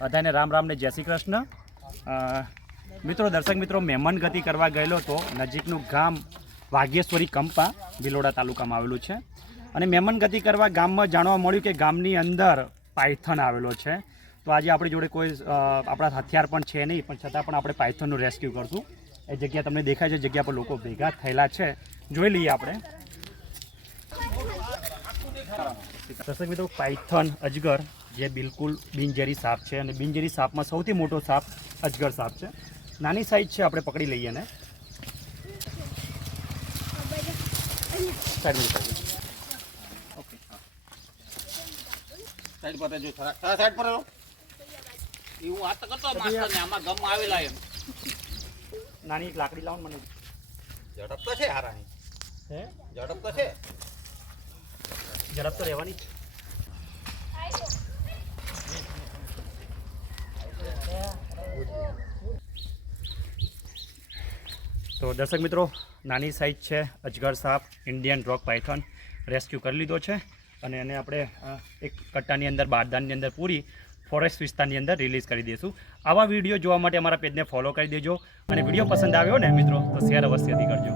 બધાને રામ રામ ને જય શ્રી કૃષ્ણ। મિત્રો દર્શક મિત્રો મહેમાન ગતિ કરવા ગયેલો તો નજીકનું ગામ વાઘેશ્વરી કંપા ભિલોડા તાલુકામાં આવેલું છે અને મહેમાન ગતિ કરવા ગામમાં જાણવા મળ્યું કે ગામની અંદર પાયથન આવેલો છે। તો આજે આપણી જોડે કોઈ આપણા હથિયાર પણ છે નહીં, પણ છતાં પણ આપણે પાયથનનું રેસ્ક્યુ કરશું। એ જગ્યા તમને દેખાય છે, જગ્યા પર લોકો ભેગા થયેલા છે, જોઈ લઈએ આપણે। દર્શક મિત્રો પાયથન અજગર જે બિલકુલ બિનઝેરી સાપ છે અને બિનઝેરી સાપમાં સૌથી મોટો સાપ અજગર સાપ છે। નાની સાઈઝ છે, આપણે પકડી લઈએ ને ઓકે સાઈડ પર જો સાઈડ પર હું વાત તો કરતો માસ્ટર ને આમાં ગમમાં આવેલા એમ નાની એક લાકડી લાવો મને। ઝડપ તો છે હારાની હે ઝડપ તો છે, ઝડપ તો રહેવાની। તો દર્શક મિત્રો નાની સાઈઝ છે અજગર સાપ ઇન્ડિયન રોક પાયથન રેસ્ક્યુ કરી લીધો છે અને એને આપણે એક કટ્ટાની અંદર બારદાનની અંદર પૂરી ફોરેસ્ટ વિસ્તારની અંદર રિલીઝ કરી દઈશું। આવા વિડીયો જોવા માટે અમારા પેજને ફોલો કરી દેજો અને વિડીયો પસંદ આવ્યો ને મિત્રો તો શેર અવશ્યથી કરજો।